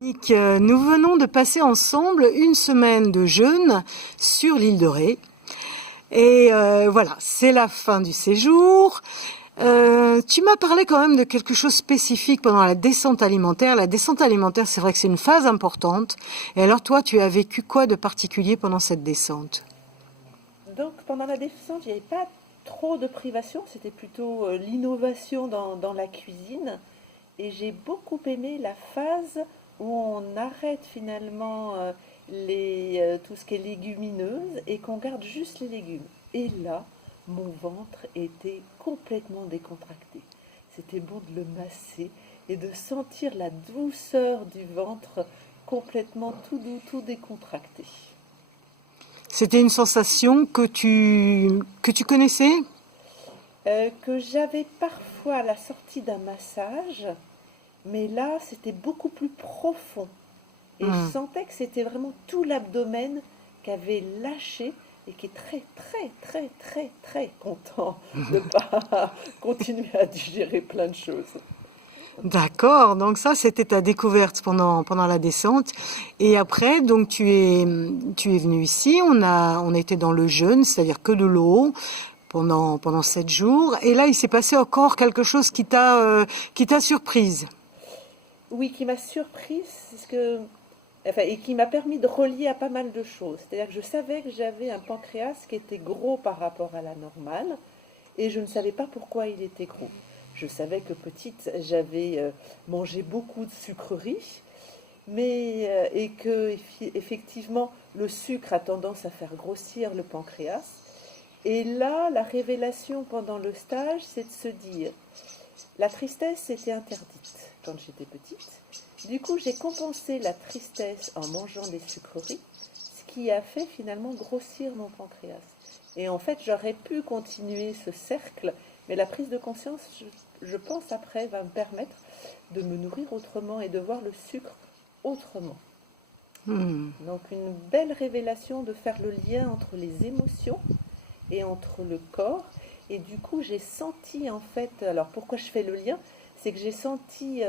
Nous venons de passer ensemble une semaine de jeûne sur l'île de Ré. Et voilà, c'est la fin du séjour. Tu m'as parlé quand même de quelque chose de spécifique pendant la descente alimentaire. La descente alimentaire, c'est vrai que c'est une phase importante. Et alors toi, tu as vécu quoi de particulier pendant cette descente? Donc pendant la descente, il n'y avait pas trop de privation, c'était plutôt l'innovation dans la cuisine. Et j'ai beaucoup aimé la phase où on arrête finalement tout ce qui est légumineuse et qu'on garde juste les légumes. Et là, mon ventre était complètement décontracté. C'était bon de le masser et de sentir la douceur du ventre complètement tout doux, tout décontracté. C'était une sensation que tu connaissais? Que j'avais parfois à la sortie d'un massage, mais là c'était beaucoup plus profond. Et je Hmm. sentais que c'était vraiment tout l'abdomen qui avait lâché et qui est très très très très très content de ne pas continuer à digérer plein de choses. D'accord, donc ça c'était ta découverte pendant la descente. Et après, donc tu es venu ici, on était dans le jeûne, c'est-à-dire que de l'eau pendant 7 jours. Et là, il s'est passé encore quelque chose qui t'a surprise. Oui, qui m'a surprise, enfin, et qui m'a permis de relier à pas mal de choses. C'est-à-dire que je savais que j'avais un pancréas qui était gros par rapport à la normale, et je ne savais pas pourquoi il était gros. Je savais que petite, j'avais mangé beaucoup de sucreries, et que effectivement le sucre a tendance à faire grossir le pancréas. Et là, la révélation pendant le stage, c'est de se dire, la tristesse était interdite quand j'étais petite. Du coup, j'ai compensé la tristesse en mangeant des sucreries, ce qui a fait finalement grossir mon pancréas. Et en fait, j'aurais pu continuer ce cercle, mais la prise de conscience, je pense après, va me permettre de me nourrir autrement et de voir le sucre autrement. Hmm. Donc une belle révélation de faire le lien entre les émotions et entre le corps. Et du coup, j'ai senti en fait, alors pourquoi je fais le lien? C'est que j'ai senti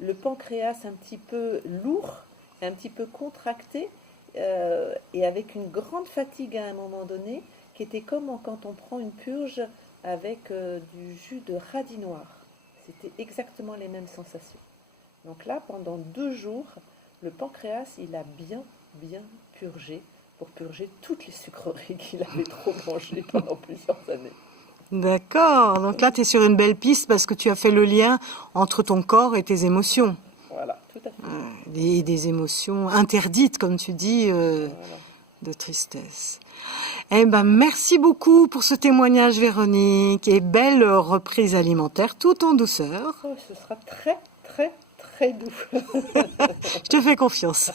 le pancréas un petit peu lourd, un petit peu contracté, et avec une grande fatigue à un moment donné, qui était comme quand on prend une purge avec du jus de radis noir. C'était exactement les mêmes sensations. Donc là, pendant 2 jours, le pancréas, il a bien purgé pour purger toutes les sucreries qu'il avait trop mangées pendant plusieurs années. D'accord, donc là tu es sur une belle piste parce que tu as fait le lien entre ton corps et tes émotions. Voilà, tout à fait. Des émotions interdites, comme tu dis, Voilà. de tristesse. Eh ben, merci beaucoup pour ce témoignage, Véronique, et belle reprise alimentaire, tout en douceur. Oh, ce sera très, très, très doux. Je te fais confiance.